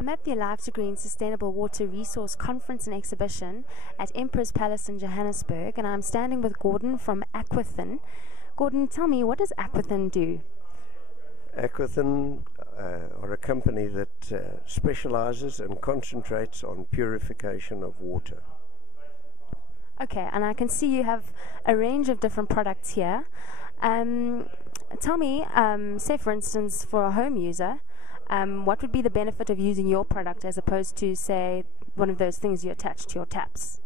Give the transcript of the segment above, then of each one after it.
I'm at the Alive to Green Sustainable Water Resource Conference and Exhibition at Emperor's Palace in Johannesburg, and I'm standing with Gordon from Aquathin. Gordon, tell me, what does Aquathin do? Aquathin are a company that specializes and concentrates on purification of water. Okay, and I can see you have a range of different products here. Tell me, say for instance, for a home user, what would be the benefit of using your product as opposed to, say, one of those things you attach to your taps?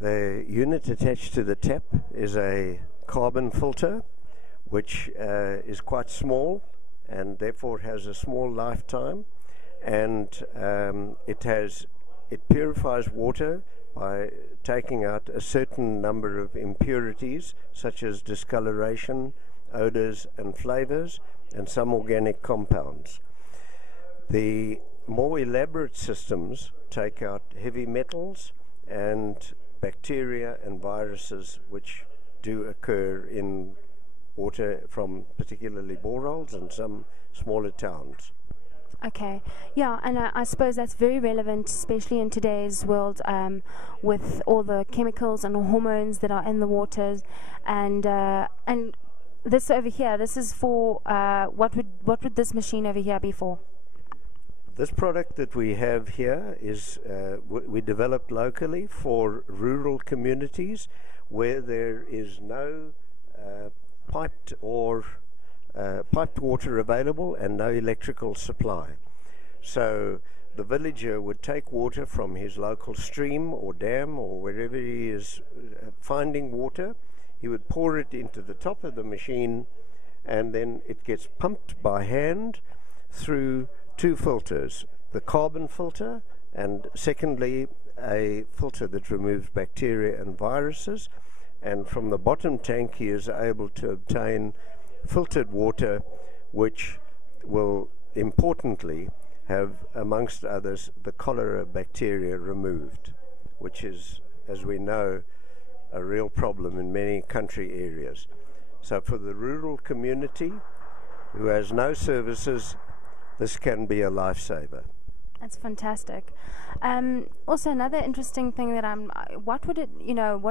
The unit attached to the tap is a carbon filter, which is quite small and therefore has a small lifetime, and it purifies water by taking out a certain number of impurities such as discoloration, odors and flavors, and some organic compounds. The more elaborate systems take out heavy metals and bacteria and viruses which do occur in water from particularly boreholes and some smaller towns. Okay, yeah, and I suppose that's very relevant, especially in today's world, with all the chemicals and hormones that are in the waters, and this over here. This is for what would this machine over here be for? This product that we have here is we developed locally for rural communities where there is no piped water available and no electrical supply. So the villager would take water from his local stream or dam or wherever he is finding water. He would pour it into the top of the machine, and then it gets pumped by hand through two filters, the carbon filter and secondly a filter that removes bacteria and viruses. And from the bottom tank he is able to obtain filtered water, which will importantly have, amongst others, the cholera bacteria removed, which is, as we know, a real problem in many country areas. So for the rural community who has no services, this can be a lifesaver. That's fantastic. Also, another interesting thing that what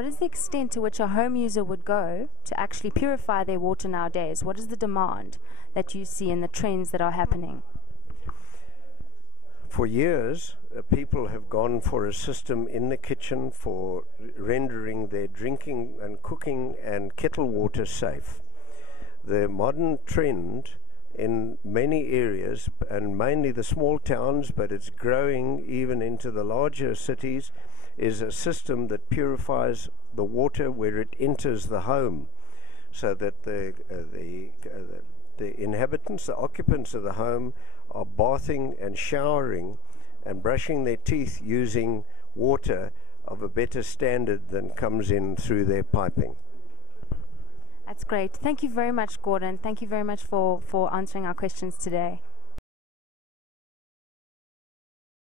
is the extent to which a home user would go to actually purify their water nowadays? What is the demand that you see in the trends that are happening? For years, people have gone for a system in the kitchen for rendering their drinking and cooking and kettle water safe. The modern trend in many areas, and mainly the small towns, but it's growing even into the larger cities, is a system that purifies the water where it enters the home, so that the inhabitants, the occupants of the home, are bathing and showering and brushing their teeth using water of a better standard than comes in through their piping. That's great. Thank you very much, Gordon. Thank you very much for answering our questions today.